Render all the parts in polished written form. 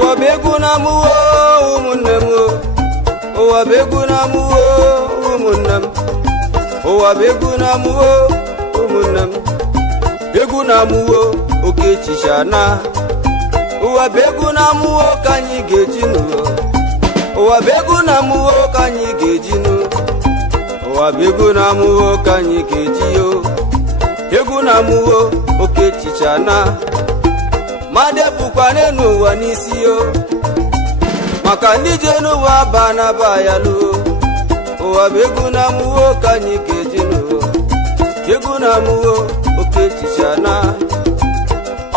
ụwa bụ egwu na-amụwo ụmụnne m, ụwa bụ egwu na-amụwo ụmụnne m, ụwa bụ egwu na-amụwo ụmụnne m, egwu na-amụwo oke echiche na ụwa bụ egwu na-amụwo ka anyị ga-eji n'ụwa, ụwa bụ egwu na-amụwo ka anyị ga-eji n'ụwa, ụwa bụ egwu na-amụwo ka anyị ga-eji yo, egwu na-amụwo oke echiche na mmadụ bụkwa n'elu ụwa n'isi yo, maka ndị je n'ụwa ba na ba ya luo, ụwa bụ egwu na-amụwo ka anyị ga-eji n'ụwa, egwu na-amụwo oke echiche na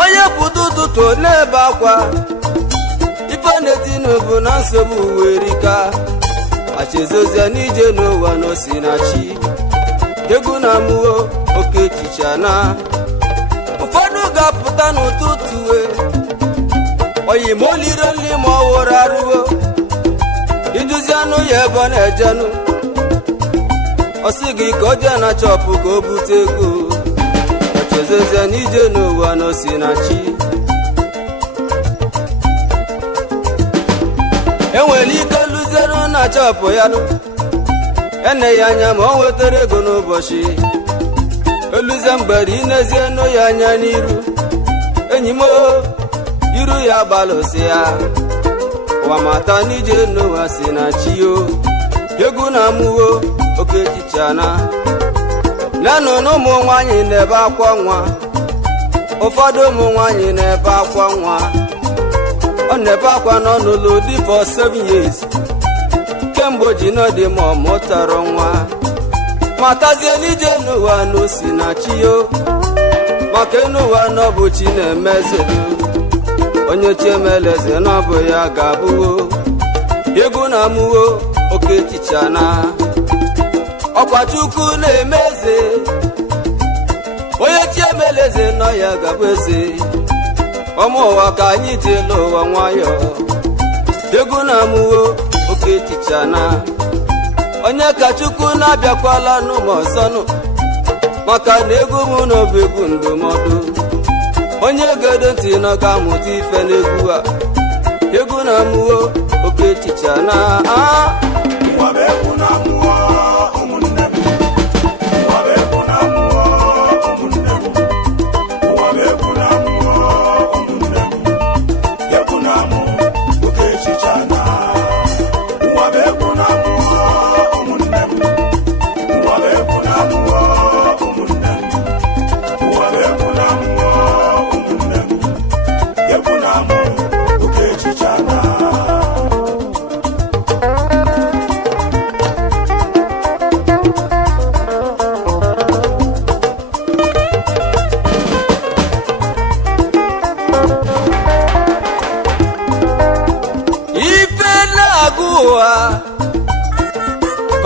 onye pụta ụtụtụ na-ebe akwa ife na-etinu bụ na nsogbu uwe erika achezozia n'ije n'ụwa n'osinachi, egwu na-amụwo oke echiche na ụfọdụ ga-apụta n'ụtụtụ oyi ma olire nri ma ọ wụrụ arụwo iduzi anụ ya ebe ọ na-ejenụ, ọ sị gị ka o jee na chọpụ ka o bute ego ochezozie n'ije n'ụwa n'osinachi. Enwere ike lụziere na chọpụ ya nụ ene ya anya ma o nwetara ego n'ụbọchị, eluzie mgbere inezie nụ ya anya n'iru, enyi m iru ya gbalụsi ya ụwa mata n'ije n'ụwa si na chi yo, egwu na-amụwo oke echiche na lenụ na ụmụ nwanyị na-ebe akwa nwa, ụfọdụ ụmụ nwanyị na-ebe akwa nwa, ọ na-ebe akwa n'ọnụlụ dị for 7 years kemgbe o ji nọdị ma ọ mụtara nwa, matazie n'ije n'ụwa n'osi na chi yo, maka n'ụwa n'ọbụ chi na-emezedo onye chiemeleze n'ọbụ ya ga-abụwo, egwu na-amụwo oke echiche na ọkwa Chukwu na-eme eze, onye chiemeleze nọ ya ga-abụ eze, ụmụ ụwa ka anyị jelu ụwa nwayọ, egwu na-amụwo oke echiche na onye ka Chukwu na-abịakwala n'ụmụ ọzọnụ, maka na egwu mụ na ọbụ egwu ndụmọdụ, onye gedo ntị nọ ga-amụta ife n'egwu a, egwu na-amụwo oke echiche na ụwa bụ egwu na-amụwo ụmụnne m, ụwa bụ egwu na-amụwo ụmụnne m, ụwa bụ egwu na-amụwo ụmụnne m, egwu na-amụ oke echiche na ụwa bụ egwu na-amụwo ụmụnne m, ụwa bụ egwu na-amụwo ụmụnne m, ụwa bụ egwu na-amụwo ụmụnne m, egwu na-amụ oke echiche na ife na-agụ ụwa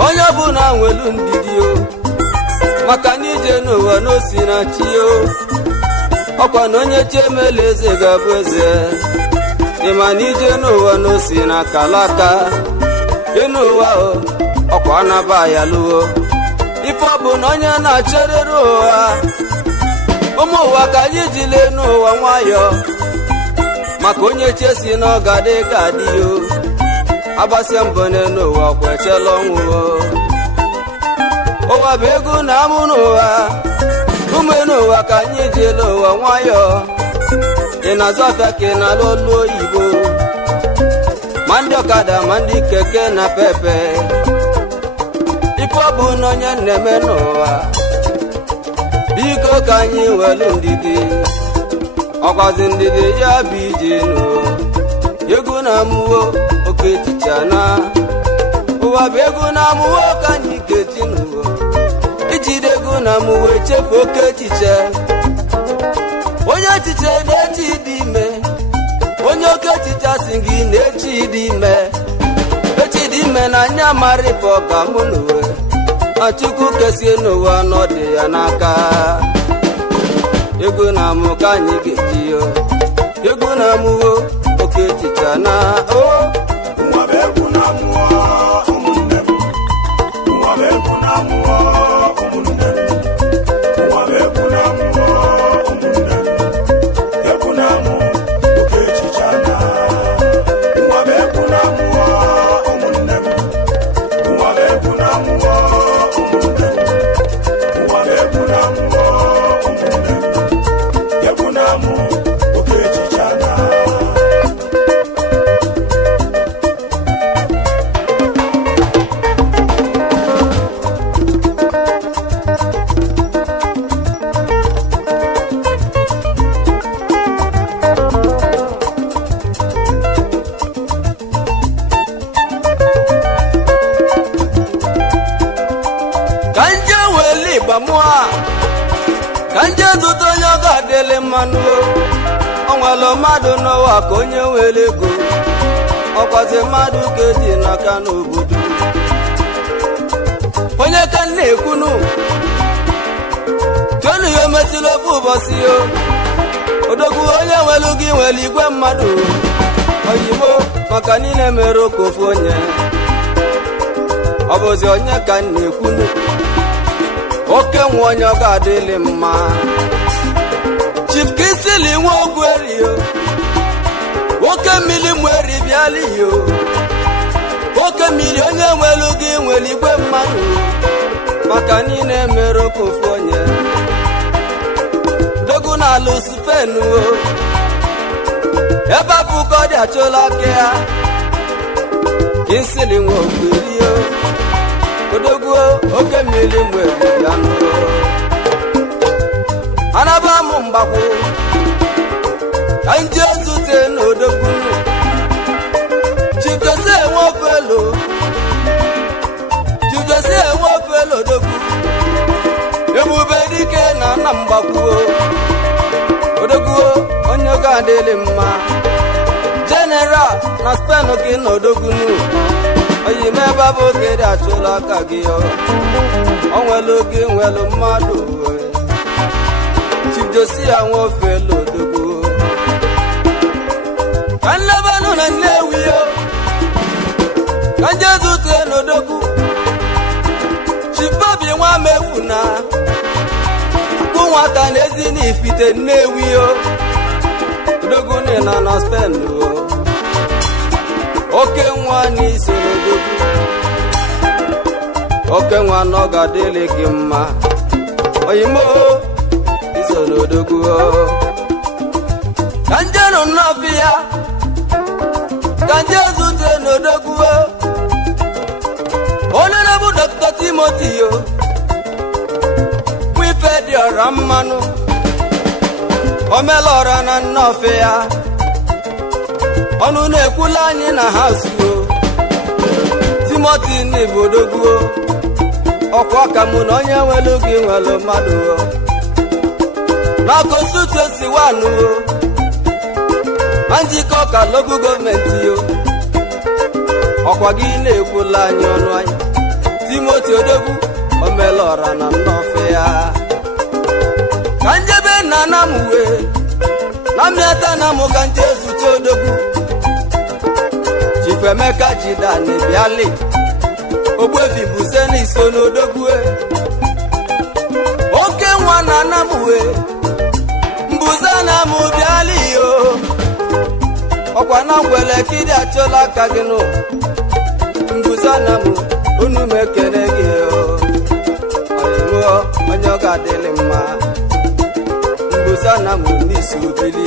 onye ọbụla nwelu ndidi o, maka n'ije n'ụwa n'osi na chi o, ọkwa na onye chiemela eze ga-abụ eze, ịma n'ije n'ụwa n'osi na kalaka ịnụwa o, ọkwa anaba ya lụo ife ọ bụ na onye na-achọrịrị ụwa, ụmụ ụwa ka anyị jile n'ụwa nwayọ, maka onye chesi na ọ ga-adị ka adị yo, agbasịa mbọ n'ụwa kwa echela ọnwụ ụwa bụ egwu na-amụ n'ụwa, ụmụ n'ụwa ka anyị jele ụwa nwayọ, ị na-azụ afịa ka ị na-alụ ọlụ oyibo, ma ndị ọkada ma ndị keke na pepe, ife ọ bụ na onye na-eme n'ụwa, biko ka anyị welu ndidi, ọkwazi ndidi ya bụ ije n'ụwa, egwu na-amụwo oke echiche na ụwa bụ egwu na-amụwo ka anyị ga-eji n'ụwa, ijide egwu na-amụwo echefu oke echiche, onye echiche na-echi dị ime, onye oke echiche asị gị na-echi dị ime, echi dị ime na anya mara ife ọ ga-amụ n'ụwa, na Chukwu kesie n'ụwa n'ọdị ya n'aka, egwu na-amụ ka anyị ga-eji yo, egwu na-amụwo oke echiche na ụwa bụ egwu na-amụwo ụmụnne m, ụwa bụ egwu na-amụwo ụmụnne m, ụwa bụ egwu na-amụwo ụmụnne m, egwu na-amụ oke echiche na mmanụ o nwere mmadụ n'ụwa ka onye nwere ego ọkwazi mmadụ ka eji n'aka n'obodo onye ka m na-ekwunu tonu ya omesịla ofe ụbọchị o odogwu onye nwere gị nwere igwe mmadụ oyibo maka niile mere oke ofu onye ọ bụzi onye ka m na-ekwunu oke nwe onye ọ ga-adịlị mma Chief Kisili nwe ogwu eriyo oke mmiri mweri bịala iyo oke mmiri onye nwere gị nwere igwe mmadụ maka niile mere oke ofu onye dogu na alụ Spain o ebe bụ ka ọ dị achọla aka ya Kisili nwe ogwu eriyo odogwu oke mmiri mweri bịanụ anaba mụ mgbakwu ka ndị ozute n'odogwunu Chibdozie enwe ofelo odogwu ebube dike na nna mgbakwu odogwu onye oge adịlị mma General na Spain gị na odogwunu oyime ebe bụ oge dị achụla aka gị o nwere oge nwere mmadụ Chibdozie enwe ofelo odogwu kanlebanu na Nnewi yo kanjezu te n'odogwu Chibobi nwa mefu na akụ nwata n'ezi n'ifite Nnewi yo odogwu nina na Spain o oke nwa n'isi n'odogwu oke nwa n'ọga dịlị gị mma oyimo iso n'odogwu kanjenu nnọfịa kanjezu te n'odogwu Honorable Dr. Timothy yo wife dị ọra mmanụ omelọra na nnọfịa ọnụ na-ekwula anyị na ha zuo Timothy n'Igbo odogwu ọkwa ka mụ na onye nwere gị nwere mmadụ n'akọsutu esi wanụ na njikọ ka local gọọmenti yo ọkwa gị na-ekwula anyị ọnụ anyị Timothy odogwu omelọra na nnọfịa ka njebe na namuwe na mmịata na mụ ka nje zute odogwu Chief Emeka jidani bịali ogbefi buse n'iso n'odogwu oke nwa na namuwe mbuze na mụ bịali yo ọkwa na ngwele kidi achọla aka gị nụ mbuze na mụ unu mekene gị oyimo onye ọ ga-adịlị mma mbuze na mụ n'isi ubili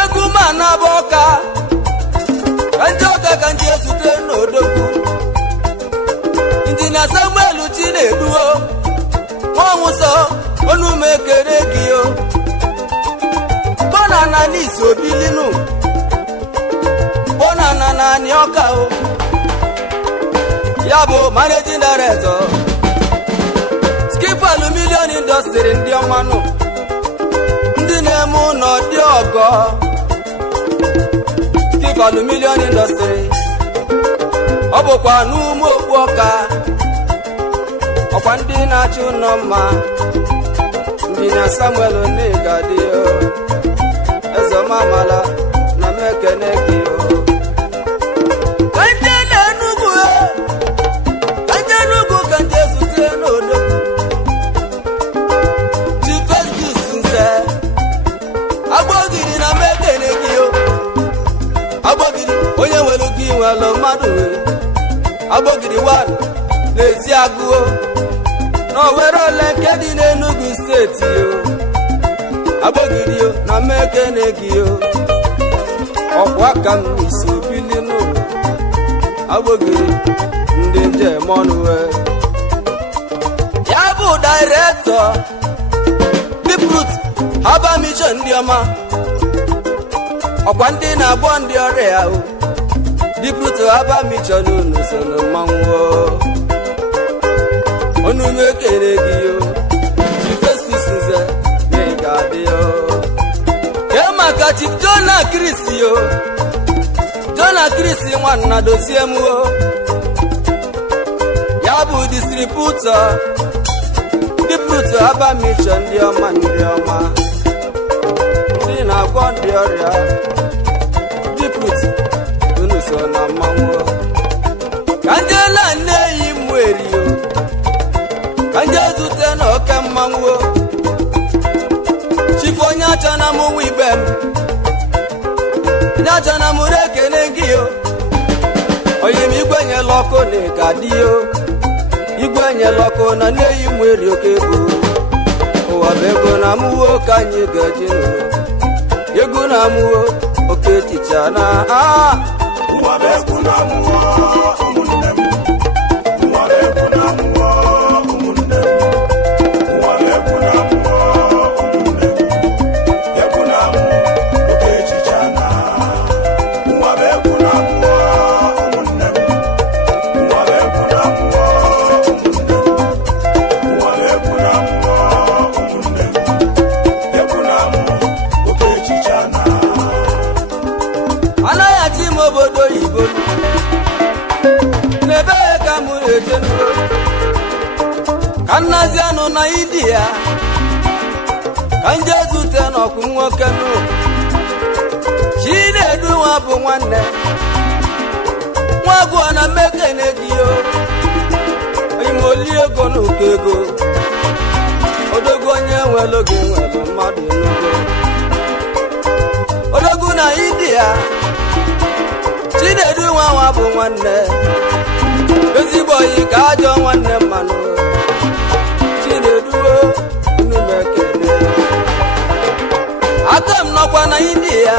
egwu ma na-abụ ọka ka ndị ọka ka ndị ezute n'odogwu Injinia Samuel Chineduo nwanwụsọ unu mekene gị Bonana n'isi obilinu Bonana na ani ọka ya bụ Managing Director Skip Aluminium Industry ndị ọmanụ ndị na-eme ụlọ dị ọgọ Skip Aluminium Industry ọ bụkwa n'ụmụ okpu ọka ọkwa ndị na-achụ ụlọ mma Injinia Samuel Onigadi ezomamala na mekene gị kanje n'Enugu kanje zute n'odogwu Chifestus nse agbọgiri na mekene gị agbọgiri onye nwere gị nwere mmadụ agbọgiri wan n'ezi agụọ n'Owere ole nke dị n'Enugu steeti agbọgiri na mekene gị ọkwa ka m isi obili n'ụlọ agbọgiri ndị njem ọnụ ya bụ Director Deep Root Herbal Mission ndị ọma ọkwa ndị na-agwọ ndị ọrịa Deep Root Herbal Mission unu so na mmanwụ onu mekene gị Chifestus nze ga-adịo maka Chief Jonah Chris yo Jonah Chris nwanna dozie m ya bụ distributor Aba mission ndị ọma ndị na-agwọ ndị ọrịa unu so na mmanwụ ka njela nne-eyi mụ erio ka nje zute na oke mmanwụ Chief onye achana m nwa igbe m onye achana m rekene gị yo onye m igwe nyela ọkụ na ịga dị yo igwe nyela ọkụ na nne-eyi mụ erio ka ego ụwa bụ ego na amụwo ka anyị ga-eji ego na amụwo oke echiche na ụwa bụ ego na amụwo ụmụnne m ụwa bụ ego na amụwo ụmụnne m ụwa bụ ego na amụwo ụmụnne m ego na amụ oke echiche na ụwa bụ ego na amụwo ụmụnne m ụwa bụ ego na amụwo ụmụnne m ụwa bụ ego na amụwo ụmụnne m ego na amụ oke echiche na anaghị achị m obodo oyibo n'ebe ka m eje ka nnazi anụ na India ka nje zute n'ọkụ nwoke Chinedu nwa bụ nwanne nwa gụọ na mmekene gị yo imoli ego na ụkọ ego odogo onye nwere oge nwere mmadụ enugo odogo na India Chinedu nwa bụ nwanne ezigbo oyi ka ajọ nwanne mmanụ Chinedu unu mekene aka m nọkwa na India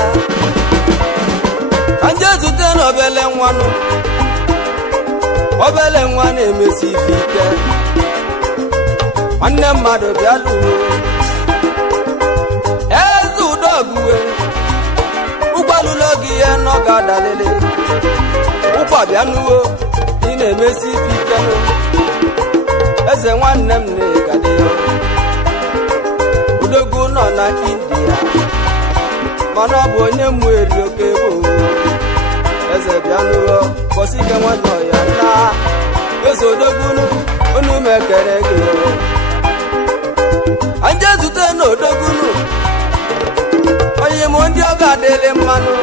ka nje zute n'obele nwanụ obele nwa na-emesi ife ike nwanne mmadụ bịa lụọ eze udogbuwe ụgbalụlo gị ihe nọ ga-adalele ụkwa bịa nuwo ị na-emesi ife ike eze nwanne m na-egade odogwu nọ na India mana ọ bụ onye mmụ eri oke bụ eze bịa nuwo kwụsị ike nwanne ya na eze odogwu unu mekere gị anje zute na odogwu onye m ndị ọ ga-adịlị mmanụ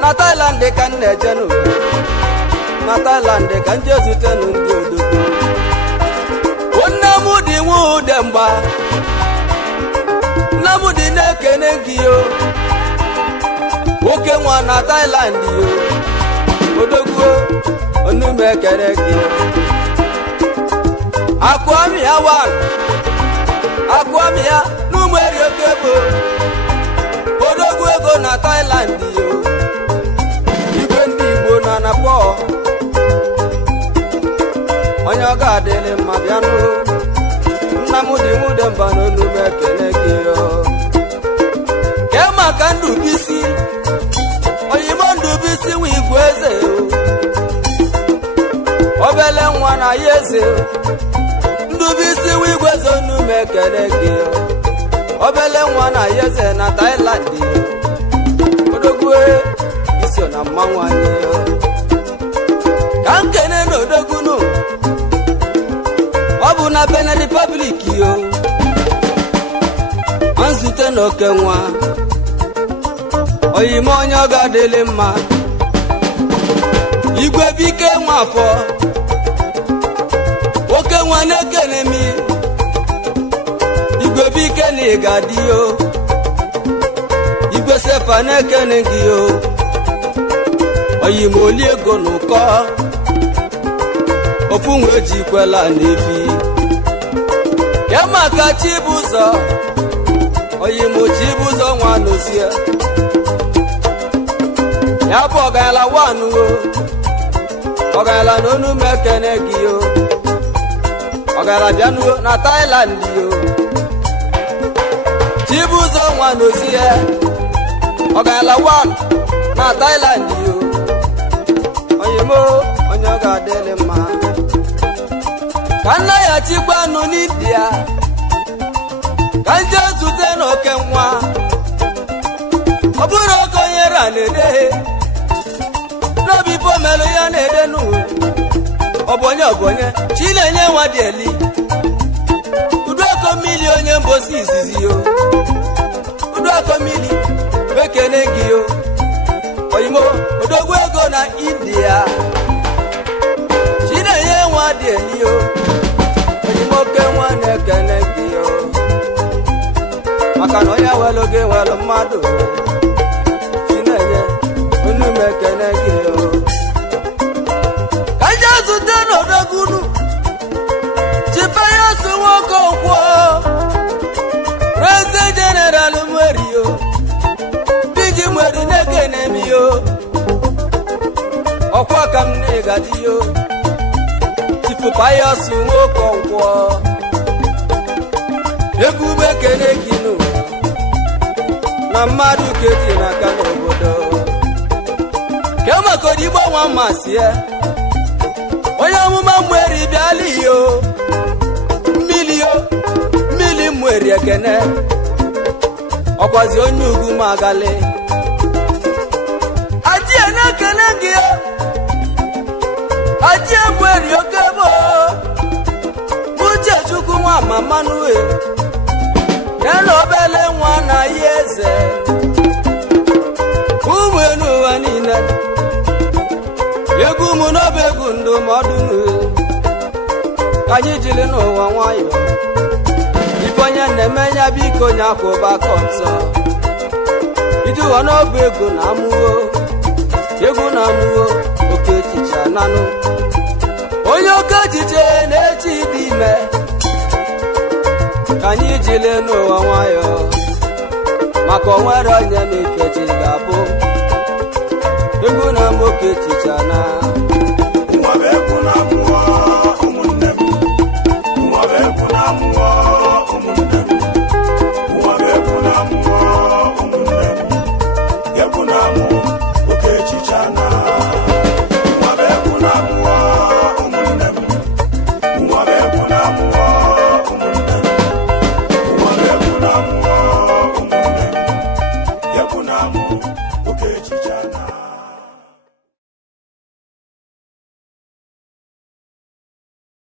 na Thailand ka m na-eje na Thailand ka nje zute ndị odogwu nne m dị nwe ude mgba nne m dị na-ekene gị yo nwoke nwa na Thailand yo odogwu onu m ekere gị akụamịa n'ụmụ eri oke bụ odogwu ego na Thailand yo igwe ndị Igbo na Napọ onye ọ ga-adịrị mma bịanụ nna m dị nwude mba n'onu m ekele gị yo ke maka Ndụbisi oyimo Ndụbisi nwa igwe eze obele nwa na ya eze Ndụbisi nwa igwe eze onu m ekele gị yo obele nwa na ya eze na Thailand odogwu iso na mmanwụ anyị yo ka nkene na odogwu ọ bụ na Benin Republic yo nzute na oke nwa oyime onye ọ ga-adịlị mma igwe bike nwa afọ oke nwa na-ekene mi igwe bike na ịga dị yo igwe sefa na-ekene gị yo oyime oli ego na ụkọ ofu nwe ejikwela n'efi ke maka Chibụzọ oyimo Chibụzọ nwa n'ozie ya bụ ọgala wanụ ọgala n'onu m ekene gị yo ọgala bịanụo na Thailand yo Chibụzọ nwa n'ozie ọgala wanụ na Thailand yo oyimo onye ọ ga-adịlị mma ka nna ya chikwa nụ n'India ka nje zute n'oke nwa ọ bụrụ oke onye ra na-ede n'obi pomelu ya na-ede n'uwe ọbọnye chi na-enye nwa dị eli uduoko mmiri onye mbosi izizi yo uduoko mmiri bekene gị yo oyimo odogwu ego na India chi na-enye nwa dị eli yo oyimo ke nwa na-ekene gị yo maka na onye welu gị welu mmadụ chi na-enye unu mekene gị yo ka nje zute n'odogunu chipayas nwoke ọkwọ President General Mwerio biji mweri na-ekene mi yo ọkwa ka m na-egadi yo chipayas nwoke ọkwọ egwu bekene gị nụ na mmadụ keji n'aka n'obodo kemaka igbo nwa mmasị ya onye ọmụma mweri bịala iyo mmili mweri ekene ọkwazi onye ugwu magali ajie na-ekene gị ajie mweri okebo uche chukwu nwa mama n'uhe nena obele nwa na ya eze ụmụ elu ụwa niile egwu mụ n'ọba egwu ndụmọdụ n'uhe ka anyị jiri n'ụwa nwayọ ife onye na-eme ya biko onye akwụba aka ọzọ iji ụwa n'ọba egwu na amụwo oke echiche ananụ onye oke echiche na-echi dị ime ka anyị jiri n'ụwa nwayọ maka onwere onye ma ifechi ga-abụ egwu na amụ oke echiche ana Okay.